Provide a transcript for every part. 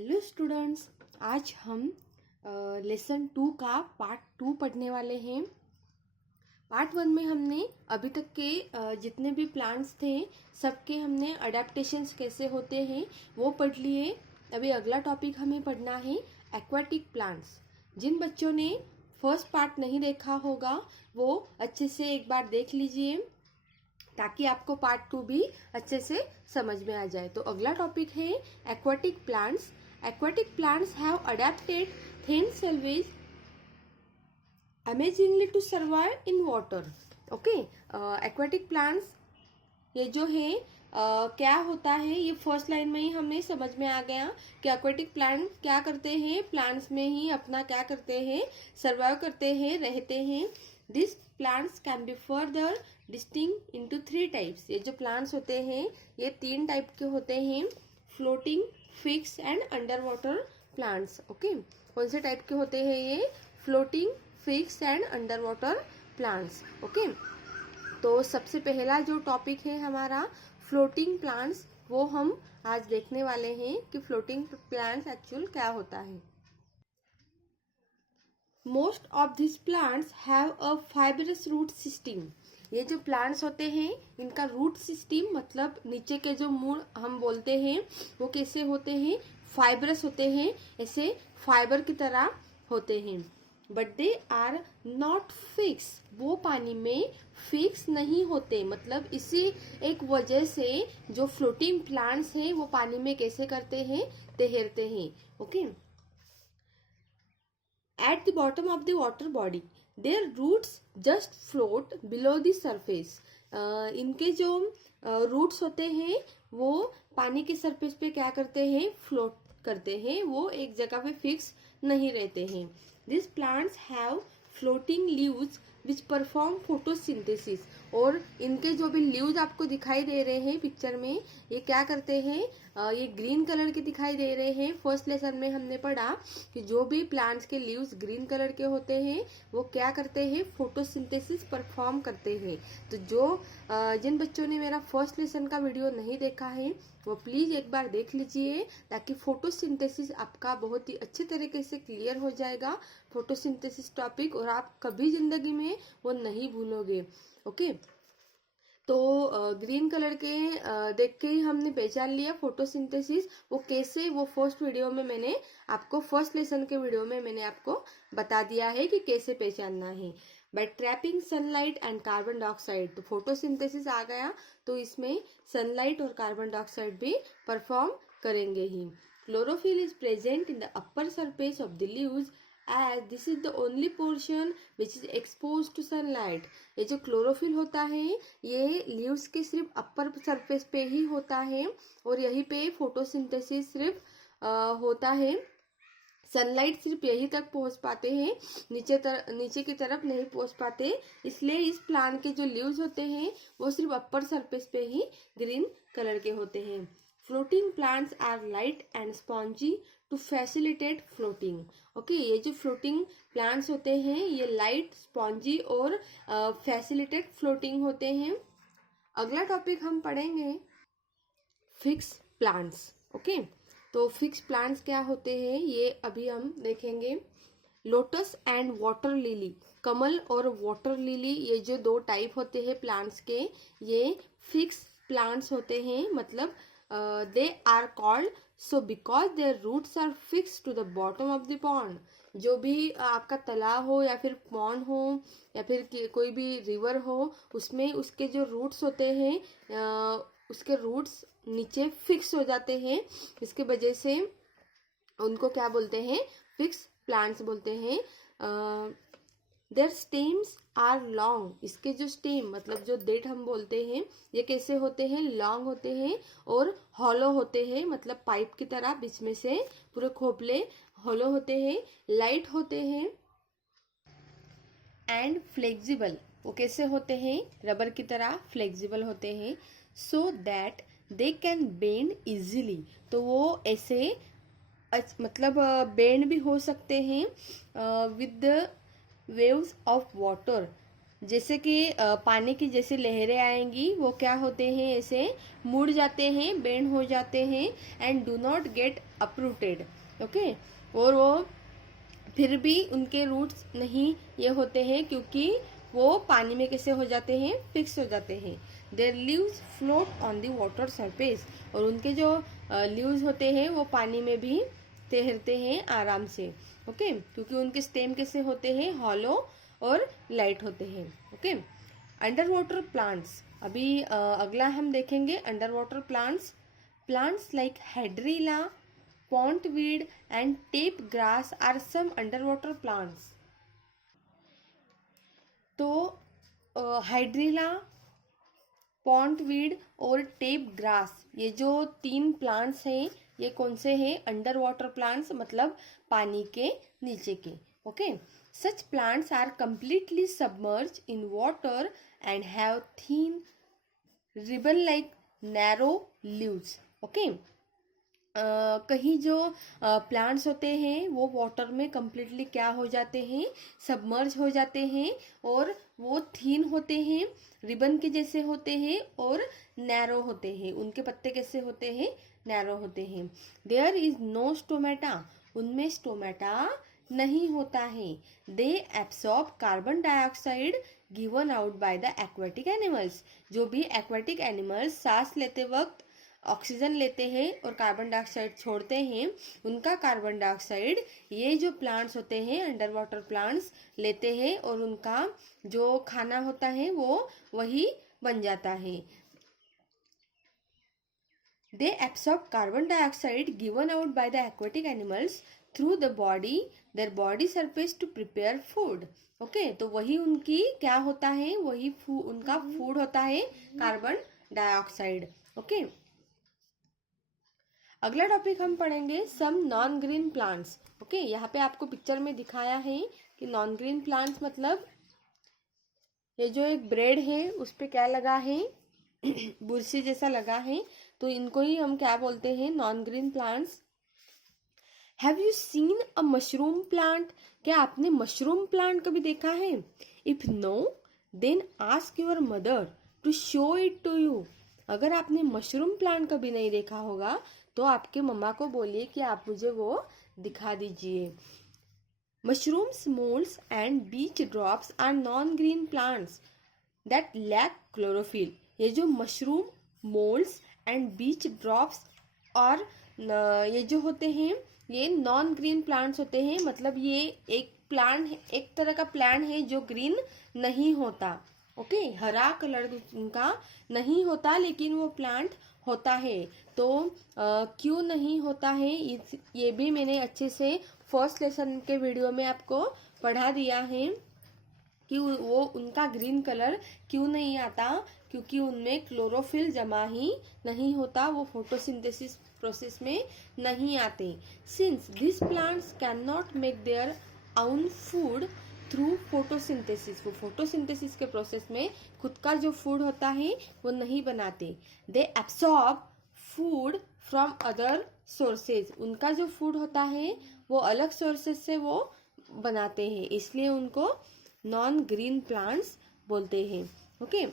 Hello students, आज हम lesson 2 का पार्ट 2 पढ़ने वाले हैं। पार्ट 1 में हमने अभी तक के जितने भी प्लांट्स थे सबके हमने अडेप्टेशंस कैसे होते हैं वो पढ़ लिए। अभी अगला टॉपिक हमें पढ़ना है एक्वाटिक प्लांट्स। जिन बच्चों ने फर्स्ट पार्ट नहीं देखा होगा वो अच्छे से एक बार देख लीजिए ताकि आपको पार्ट 2 भी अच्छे से समझ में आ जाए। तो अगला टॉपिक है aquatic plants. Aquatic plants have adapted thin cells amazingly to survive in water. Okay, aquatic plants ये जो है क्या होता है ये फर्स्ट लाइन में ही हमें समझ में आ गया कि aquatic प्लांट क्या करते हैं, प्लांट्स में ही अपना क्या करते हैं, सर्वाइव करते हैं, रहते हैं। This plants can be further distinguished into 3 types. ये जो प्लांट्स होते हैं ये 3 टाइप के होते हैं, floating, fix and under water plants. Okay, कौन से टाइप के होते हैं ये? Floating, fix and under water plants. Okay, तो सबसे पहला जो टॉपिक है हमारा फ्लोटिंग प्लांट्स, वो हम आज देखने वाले हैं कि फ्लोटिंग प्लांट्स एक्चुअल क्या होता है। Most of this plants have a fibrous root system. ये जो प्लांट्स होते हैं इनका रूट सिस्टम मतलब नीचे के जो मूल हम बोलते हैं वो कैसे होते हैं? फाइबरस होते हैं, ऐसे फाइबर की तरह होते हैं। But they are not fix, वो पानी में फिक्स नहीं होते। मतलब इसी एक वजह से जो फ्लोटिंग प्लांट्स हैं वो पानी में कैसे करते हैं? तैरते हैं। Okay, at the bottom of the water body their roots just float below the surface. इनके जो रूट्स होते हैं वो पानी के सरफेस पे क्या करते हैं? फ्लोट करते हैं, वो एक जगह पे फिक्स नहीं रहते हैं। This plants have floating leaves which perform photosynthesis. और इनके जो भी लीव्स आपको दिखाई दे रहे हैं पिक्चर में, ये क्या करते हैं? ये ग्रीन कलर के दिखाई दे रहे हैं। फर्स्ट लेसन में हमने पढ़ा कि जो भी प्लांट्स के लीव्स ग्रीन कलर के होते हैं वो क्या करते हैं? फोटोसिंथेसिस परफॉर्म करते हैं। तो जिन बच्चों ने मेरा फर्स्ट लेसन का वीडियो नहीं देखा है वो प्लीज एक बार देख लीजिए ताकि फोटोसिंथेसिस आपका बहुत ही अच्छे तरीके से क्लियर हो जाएगा, फोटोसिंथेसिस टॉपिक, और आप कभी जिंदगी में वो नहीं भूलोगे। ओके, तो ग्रीन कलर के देख के ही हमने पहचान लिया फोटोसिंथेसिस वो कैसे। वो फर्स्ट वीडियो में मैंने आपको, फर्स्ट लेसन के वीडियो में मैंने आपको बता दिया है कि कैसे पहचानना है। By trapping sunlight and carbon dioxide, तो फोटोसिंथेसिस आ गया तो इसमें सनलाइट और कार्बन डाइऑक्साइड भी परफॉर्म करेंगे ही। Chlorophyll is present in the upper surface of the leaves as this is the only portion which is exposed to sunlight. ये जो क्लोरोफिल होता है ये लीव्स के सिर्फ अपर सरफेस पे ही होता है और यहीं पे फोटोसिंथेसिस सिर्फ होता है। सनलाइट सिर्फ यहीं तक पहुंच पाते हैं, नीचे की तरफ नहीं पहुंच पाते। इसलिए इस प्लांट के जो लीव्स होते हैं वो सिर्फ अपर सरफेस पे ही ग्रीन कलर के होते हैं। Floating plants are light and spongy to facilitate floating. Okay, ये जो फ्लोटिंग प्लांट्स होते हैं ये लाइट, स्पॉन्जी और फैसिलिटेट फ्लोटिंग होते हैं। अगला टॉपिक हम पढ़ेंगे फिक्स प्लांट्स। ओके, तो फिक्स प्लांट्स क्या होते हैं ये अभी हम देखेंगे। लोटस एंड वाटर लिली, कमल और वाटर लिली, ये जो 2 टाइप होते हैं प्लांट्स के, ये फिक्स प्लांट्स होते हैं। मतलब they are called so because their roots are fix to the bottom of the pond. जो भी आपका तालाब हो या फिर पॉन्ड हो या फिर कोई भी रिवर हो उसमें उसके जो रूट्स होते हैं उसके रूट्स नीचे फिक्स हो जाते हैं। इसके वजह से उनको क्या बोलते हैं? फिक्स प्लांट्स बोलते हैं। देयर स्टेम्स आर लॉन्ग, इसके जो स्टेम मतलब जो डेट हम बोलते हैं ये कैसे होते हैं? लॉन्ग होते हैं और हॉलो होते हैं, मतलब पाइप की तरह बीच में से पूरे खोपले हॉलो होते हैं, लाइट होते हैं एंड फ्लेक्सिबल। वो कैसे होते हैं? रबर की तरह फ्लेक्सिबल होते हैं। So that they can bend easily, तो वो ऐसे मतलब बेंड भी हो सकते हैं with the waves of water. जैसे कि पानी की जैसे लहरें आएंगी वो क्या होते हैं, ऐसे मुड़ जाते हैं, बेंड हो जाते हैं and do not gate uprooted. Okay, और वो फिर भी उनके रूट्स नहीं ये होते हैं क्योंकि वो पानी में कैसे हो जाते हैं, फिक्स हो जाते हैं। There leaves float on the water surface, और उनके जो लीव्स होते हैं वो पानी में भी तैरते हैं आराम से। ओके, क्योंकि उनके स्टेम कैसे होते हैं, हॉलो और लाइट होते हैं। ओके, अंडर वाटर प्लांट्स, अभी अगला हम देखेंगे under water plants. Plants like hydrilla, pondweed and tape grass are some underwater plants। तो हाइड्रिला, पॉन्टवीड और टेप ग्रास, ये जो 3 प्लांट्स हैं ये कौन से हैं, अंडर वाटर प्लांट्स, मतलब पानी के नीचे के। Okay, such plants are completely submerge in water and have thin ribbon like narrow leaves. Okay, कहीं जो प्लांट्स होते हैं वो वाटर में कंप्लीटली क्या हो जाते हैं, सबमर्ज हो जाते हैं, और वो थीन होते हैं, रिबन के जैसे होते हैं और नैरो होते हैं। उनके पत्ते कैसे होते हैं, नैरो होते हैं। देयर इज नो स्टोमेटा, उनमें स्टोमेटा नहीं होता है। They absorb carbon dioxide given out by the aquatic animals, जो भी एक्वेटिक एनिमल्स सांस लेते वक्त ऑक्सीजन लेते हैं और कार्बन डाइऑक्साइड छोड़ते हैं, उनका कार्बन डाइऑक्साइड ये जो प्लांट्स होते हैं अंडर वाटर प्लांट्स लेते हैं, और उनका जो खाना होता है वो वही बन जाता है। They absorb carbon dioxide given out by the aquatic animals through the body, their body surface to prepare food. Okay, तो वही उनकी क्या होता है, वही उनका फूड होता है, कार्बन डाइऑक्साइड। ओके, अगला टॉपिक हम पढ़ेंगे some non green plants. Okay, यहाँ पे आपको पिक्चर में दिखाया है कि नॉन ग्रीन प्लांट्स मतलब ये जो एक ब्रेड है उस पे क्या लगा है बुरसी जैसा लगा है, तो इनको ही हम क्या बोलते हैं, non green plants. Have you seen a mushroom plant, क्या आपने मशरूम प्लांट कभी देखा है? If no then ask your mother to show it to you. अगर आपने मशरूम प्लांट कभी नहीं देखा होगा तो आपके मम्मा को बोलिए कि आप मुझे वो दिखा दीजिए। Mushrooms, moulds and beech drops are non green plants that lack chlorophyll. ये जो mushroom, moulds and beech drops और ये जो होते हैं ये नॉन ग्रीन प्लांट्स होते हैं, मतलब ये एक प्लांट, एक तरह का प्लांट है जो ग्रीन नहीं होता। ओके, हरा कलर उनका नहीं होता लेकिन वो प्लांट होता है। तो क्यों नहीं होता है ये भी मैंने अच्छे से फर्स्ट लेसन के वीडियो में आपको पढ़ा दिया है कि वो उनका ग्रीन कलर क्यों नहीं आता, क्योंकि उनमें क्लोरोफिल जमा ही नहीं होता, वो फोटोसिंथेसिस प्रोसेस में नहीं आते। Since this plants can not make their own food through photosynthesis, वो फोटोसिंथेसिस के प्रोसेस में खुद का जो फूड होता है वो नहीं बनाते। They absorb food from other sources, उनका जो फूड होता है वो अलग सोर्सेज से वो बनाते हैं, इसलिए उनको नॉन ग्रीन प्लांट्स बोलते हैं। ओके,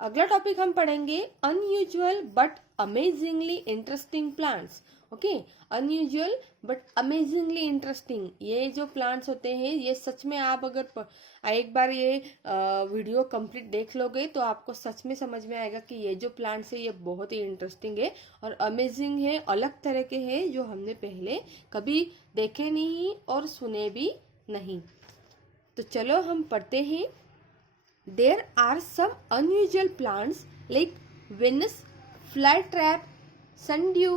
अगला टॉपिक हम पढ़ेंगे unusual but amazingly interesting plants. Okay, unusual but amazingly interesting, ये जो प्लांट्स होते हैं ये सच में आप अगर एक बार ये वीडियो कंप्लीट देख लोगे तो आपको सच में समझ में आएगा कि ये जो प्लांट्स है ये बहुत ही इंटरेस्टिंग है और अमेजिंग है, अलग तरह के हैं जो हमने पहले कभी देखे नहीं और सुने भी नहीं। तो चलो हम पढ़ते हैं। There are some unusual plants like Venus flytrap, sundew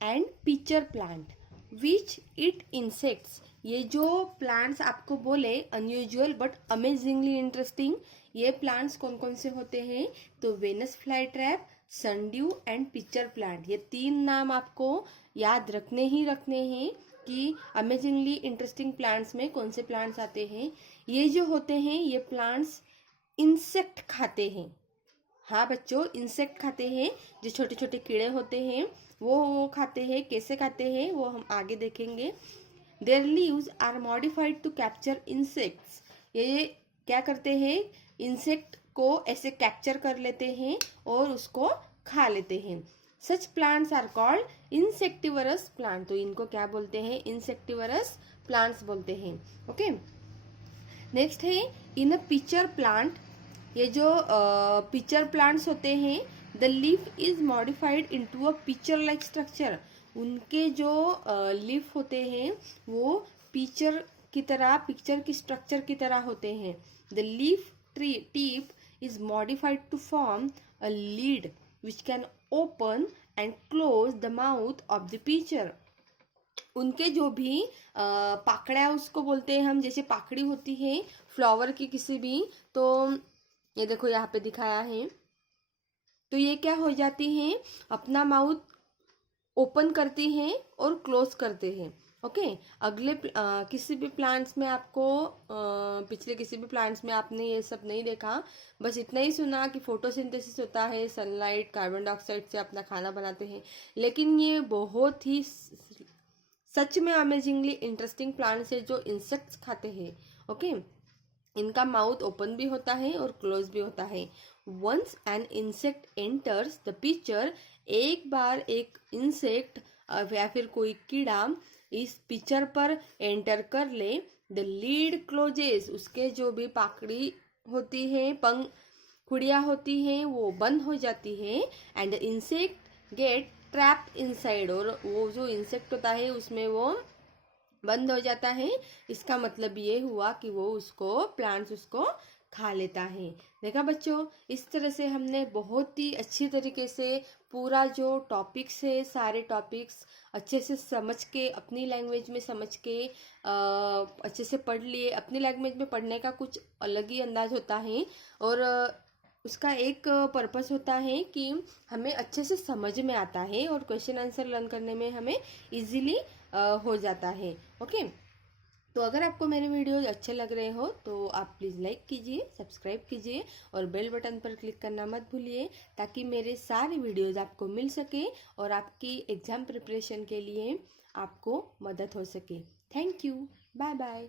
and pitcher plant which eat insects। ये जो प्लांट्स आपको बोले अनयूजुअल बट अमेजिंगली इंटरेस्टिंग, ये प्लांट्स कौन कौन से होते हैं, तो Venus fly trap, sundew and pitcher plant, ये 3 नाम आपको याद रखने ही रखने हैं कि अमेजिंगली इंटरेस्टिंग प्लांट्स में कौन से प्लांट्स आते हैं। ये जो होते हैं ये प्लांट्स इंसेक्ट खाते हैं। हाँ बच्चों, इंसेक्ट खाते हैं, जो छोटे छोटे कीड़े होते हैं वो खाते हैं, कैसे खाते हैं वो हम आगे देखेंगे। Their leaves are modified to capture insects, ये क्या करते हैं, इंसेक्ट को ऐसे कैप्चर कर लेते हैं और उसको खा लेते हैं। Such plants are called insectivorous plant, तो इनको क्या बोलते हैं, इंसेक्टिवरस प्लांट्स बोलते हैं। ओके, नेक्स्ट है इन अ पिचर प्लांट, ये जो पिचर प्लांट्स होते हैं, the leaf is modified into a pitcher like structure, उनके जो लीफ होते हैं वो पिक्चर की तरह, पिक्चर की स्ट्रक्चर की तरह होते हैं। The leaf tip is modified to form a lid which can open and close the mouth of the pitcher, उनके जो भी पाकड़ा उसको बोलते हैं हम, जैसे पाकड़ी होती है फ्लावर की किसी भी, तो ये देखो यहाँ पे दिखाया है, तो ये क्या हो जाती हैं, अपना माउथ ओपन करती हैं और क्लोज करते हैं। ओके, अगले किसी भी प्लांट्स में आपको पिछले किसी भी प्लांट्स में आपने ये सब नहीं देखा, बस इतना ही सुना कि फोटोसिंथेसिस होता है, सनलाइट कार्बन डाइऑक्साइड से अपना खाना बनाते हैं, लेकिन ये बहुत ही सच में अमेजिंगली इंटरेस्टिंग प्लांट्स है जो इंसेक्ट्स खाते हैं। ओके, इनका माउथ ओपन भी होता है और क्लोज भी होता है। Once an insect enters the pitcher, एक बार एक इंसेक्ट या फिर कोई कीड़ा इस पिक्चर पर एंटर कर ले, द लीड क्लोजेस, उसके जो भी पाकड़ी होती है, पंखुड़ियाँ होती हैं वो बंद हो जाती है, and the insect gate trapped inside, और वो जो इंसेक्ट होता है उसमें वो बंद हो जाता है। इसका मतलब ये हुआ कि वो उसको प्लांट्स उसको खा लेता है। देखा बच्चों, इस तरह से हमने बहुत ही अच्छी तरीके से पूरा जो टॉपिक्स है, सारे टॉपिक्स अच्छे से समझ के, अपनी लैंग्वेज में समझ के अच्छे से पढ़ लिए। अपनी लैंग्वेज में पढ़ने का कुछ अलग ही अंदाज होता है, और उसका एक पर्पस होता है कि हमें अच्छे से समझ में आता है और क्वेश्चन आंसर लर्न करने में हमें इजीली हो जाता है। ओके, तो अगर आपको मेरे वीडियोज अच्छे लग रहे हो तो आप प्लीज़ लाइक कीजिए, सब्सक्राइब कीजिए और बेल बटन पर क्लिक करना मत भूलिए, ताकि मेरे सारे वीडियोज आपको मिल सके और आपकी एग्ज़ाम प्रिपरेशन के लिए आपको मदद हो सके। Thank you, bye bye.